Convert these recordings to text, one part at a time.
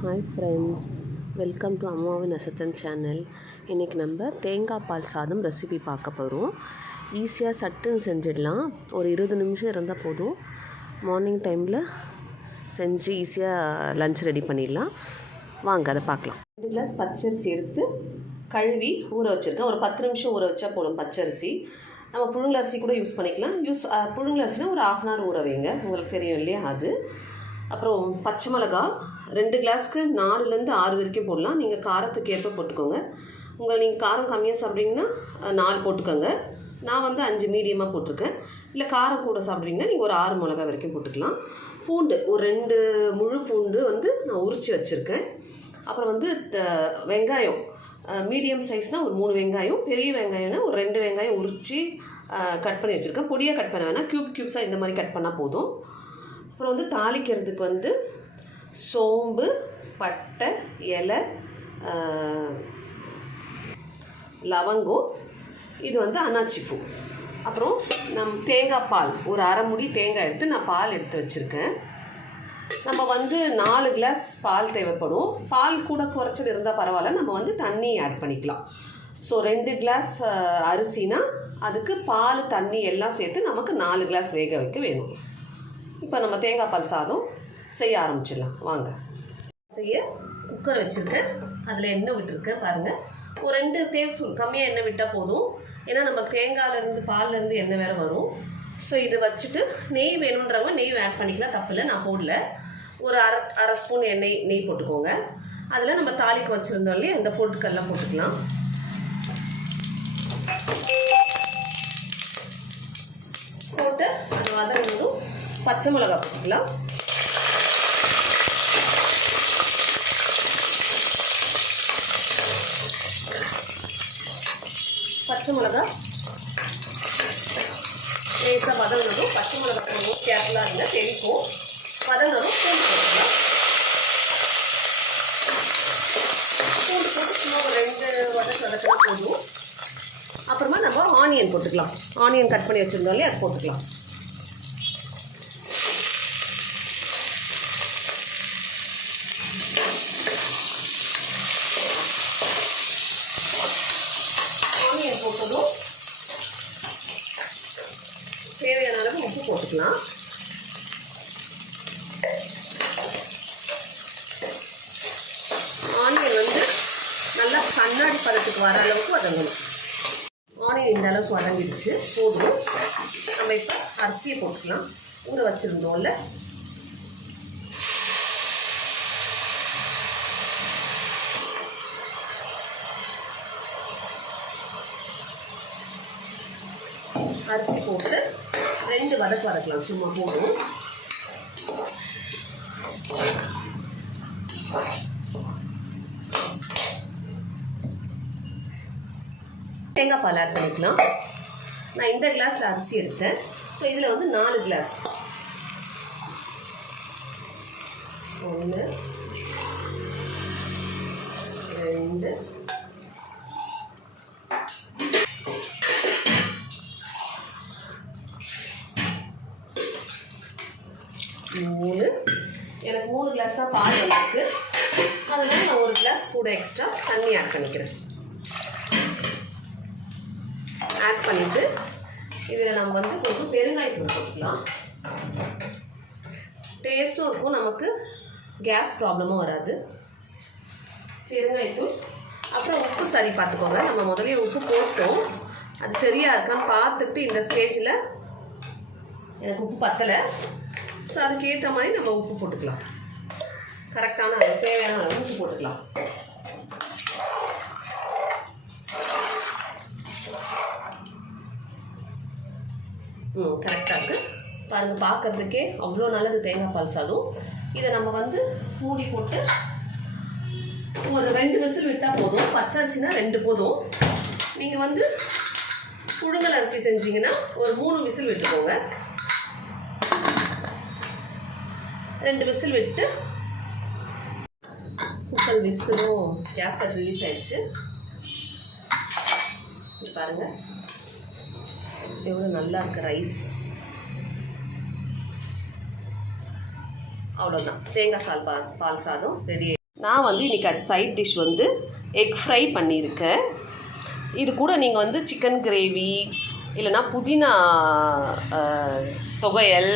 Hi friends, welcome to அம்மாவின் அசத்தன் channel. இன்றைக்கி நம்ம தேங்காய் பால் சாதம் ரெசிபி பார்க்க போகிறோம். ஈஸியாக சட்டுன்னு செஞ்சிடலாம். ஒரு 20 நிமிஷம் இருந்தால் போதும். மார்னிங் டைமில் செஞ்சு ஈஸியாக லன்ச் ரெடி பண்ணிடலாம். வாங்க அதை பார்க்கலாம். 2 கிளாஸ் பச்சரிசி எடுத்து கழுவி ஊற வச்சுருக்கேன். ஒரு 10 நிமிஷம் ஊற வச்சா போதும். பச்சரிசி நம்ம புழுங்கலரிசி கூட யூஸ் பண்ணிக்கலாம். புழுங்கலரிசினா ஒரு 1/2 hour ஊற வைங்க, உங்களுக்கு தெரியும் இல்லையா அது. அப்புறம் பச்சை மிளகா 2 கிளாஸ்க்கு 4லேருந்து 6 வரைக்கும் போடலாம். நீங்கள் காரத்துக்கு ஏற்ப போட்டுக்கோங்க. நீங்கள் காரம் கம்மியாக சாப்பிட்றீங்கன்னா 4 போட்டுக்கோங்க. நான் 5 மீடியமாக போட்டிருக்கேன். இல்லை காரம் கூட சாப்பிட்றீங்கன்னா நீங்கள் ஒரு 6 மிளகா வரைக்கும் போட்டுக்கலாம். பூண்டு ஒரு 2 முழு பூண்டு நான் உரித்து வச்சுருக்கேன். அப்புறம் வெங்காயம் மீடியம் சைஸ்னால் ஒரு 3 வெங்காயம், பெரிய வெங்காயம்னா ஒரு 2 வெங்காயம் உரித்து கட் பண்ணி வச்சுருக்கேன். பொடியாக கட் பண்ண வேணால் க்யூப்ஸாக இந்த மாதிரி கட் பண்ணால் போதும். அப்புறம் தாளிக்கிறதுக்கு சோம்பு, பட்டை, இலை, லவங்கம், இது அன்னாச்சிப்பூ. அப்புறம் தேங்காய் பால் ஒரு 1/2 மூடி தேங்காய் எடுத்து நான் பால் எடுத்து வச்சுருக்கேன். நம்ம 4 கிளாஸ் பால் தேவைப்படும். பால் கூட குறைச்சல் இருந்தால் பரவாயில்ல, நம்ம தண்ணி ஆட் பண்ணிக்கலாம். ஸோ 2 கிளாஸ் அரிசினா அதுக்கு பால் தண்ணி எல்லாம் சேர்த்து நமக்கு 4 கிளாஸ் வேக வைக்க வேணும். இப்போ நம்ம தேங்காய் பால் சாதம் செய்ய ஆரம்பிச்சிடலாம். வாங்க. குக்கர் வச்சுருக்கேன். அதில் எண்ணெய் விட்டுருக்கேன் பாருங்கள். ஒரு 2 டேபிள் கம்மியாக எண்ணெய் விட்டால் போதும். ஏன்னா நம்ம தேங்காயிலேருந்து பால்லேருந்து எண்ணெய் வேறு வரும். ஸோ இது வச்சுட்டு நெய் வேணுன்றவங்க நெய் ஆட் பண்ணிக்கலாம், தப்பில்லை. நான் போடல. ஒரு அரை ஸ்பூன் நெய் போட்டுக்கோங்க. அதில் நம்ம தாளிக்கு வச்சுருந்தோம் இல்லையா, இந்த பொருட்கள்லாம் போட்டுக்கலாம். போட்டு அது வதங்கினதும் பச்சை மிளகா போட்டுக்கலாம். பச்சை மிளகா லேசாக வதங்கினதும் பச்சை மிளகா போடணும். கேரளாக இருந்தால் தெரிக்கும். வதங்கினதும் பூண்டு போட்டுக்கலாம். பூண்டு போட்டு சும்மா ஒரு 2 வதக்கினா போதும். அப்புறமா நம்ம ஆனியன் போட்டுக்கலாம். ஆனியன் கட் பண்ணி வச்சுருந்தோம் இல்லையா, அது போட்டுக்கலாம். ஆனியன் போட்டதும் தேவையான அளவு உப்பு போட்டுக்கலாம். ஆனியன் நல்லா கண்ணாடி பதத்துக்கு வர அளவுக்கு வதங்கணும். ஆனியன் இந்த அளவுக்கு வதங்கிடுச்சு, போதும். நம்ம இப்போ அரிசியை போட்டுக்கலாம். ஊற வச்சுருந்தோம்ல, அரிசி போட்டு 2 வதக்கலாம். சும்மா போதும். தேங்காய் பால் ஆட் பண்ணிக்கலாம். நான் இந்த கிளாஸில் அரிசி எடுத்தேன். ஸோ இதில் 4 கிளாஸ். 1 2 3. எனக்கு 3 கிளாஸ் தான் பால் வந்துருக்கு. அதனால் நான் 1 கிளாஸ் கூட எக்ஸ்ட்ரா தண்ணி ஆட் பண்ணிக்கிறேன். ஆட் பண்ணிவிட்டு இதில் நம்ம கொஞ்சம் பெருங்காயத்தூள் போட்டுக்கலாம். டேஸ்ட்டும் இருக்கும், நமக்கு கேஸ் ப்ராப்ளமும் வராது. பெருங்காயத்தூள். அப்புறம் உப்பு சரி பார்த்துக்கோங்க. நம்ம முதலே உப்பு போட்டோம், அது சரியாக இருக்கான்னு பார்த்துட்டு இந்த ஸ்டேஜில் எனக்கு உப்பு பத்தலை. ஸோ அதுக்கேற்ற மாதிரி நம்ம உப்பு போட்டுக்கலாம். கரெக்டான அளவு, தேவையான அளவு உப்பு போட்டுக்கலாம். கரெக்டாக இருக்குது பாருங்கள். பார்க்குறதுக்கே அவ்வளோ நல்லது தேங்காய் பால் சாதம். இதை நம்ம மூடி போட்டு ஒரு 2 விசில் விட்டால் போதும். பச்சரிசினா 2 போதும். நீங்கள் புழுங்கல் அரிசி செஞ்சீங்கன்னா ஒரு 3 விசில் விட்டுக்கோங்க. 2 விசில் விட்டு குக்கர் விசிலும் கேஸ் கட் ரிலீஸ் ஆயிடுச்சு. பாருங்கள் எவ்வளோ நல்லா இருக்குது ரைஸ். அவ்வளோதான், தேங்காய் பால் சாதம் ரெடி. நான் வந்து இன்றைக்கி அது சைட் டிஷ் வந்து எக் ஃப்ரை பண்ணியிருக்கேன். இது கூட நீங்கள் வந்து சிக்கன் கிரேவி இல்லைனா புதினா தொகையல்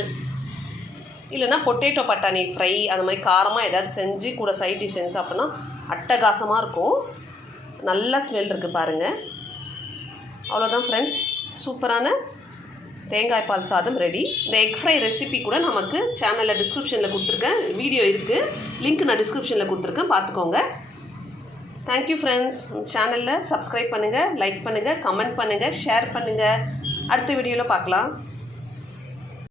இல்லைனா பொட்டேட்டோ பட்டாணி ஃப்ரை அந்த மாதிரி காரமாக ஏதாவது செஞ்சு கூட சைட் டிஷ் செஞ்சு சாப்பிட்டோன்னா அட்டகாசமாக இருக்கும். நல்ல ஸ்மெல் இருக்குது பாருங்கள். அவ்வளோதான் ஃப்ரெண்ட்ஸ், சூப்பரான தேங்காய் பால் சாதம் ரெடி. இந்த எக் ஃப்ரை ரெசிபி கூட நமக்கு சேனலில் டிஸ்கிரிப்ஷனில் கொடுத்துருக்கேன், வீடியோ இருக்குது, லிங்க் நான் டிஸ்கிரிப்ஷனில் கொடுத்துருக்கேன், பார்த்துக்கோங்க. Thank you friends. சேனலில் சப்ஸ்கிரைப் பண்ணுங்கள், லைக் பண்ணுங்கள், கமெண்ட் பண்ணுங்கள், ஷேர் பண்ணுங்கள். அடுத்த வீடியோவில் பார்க்கலாம்.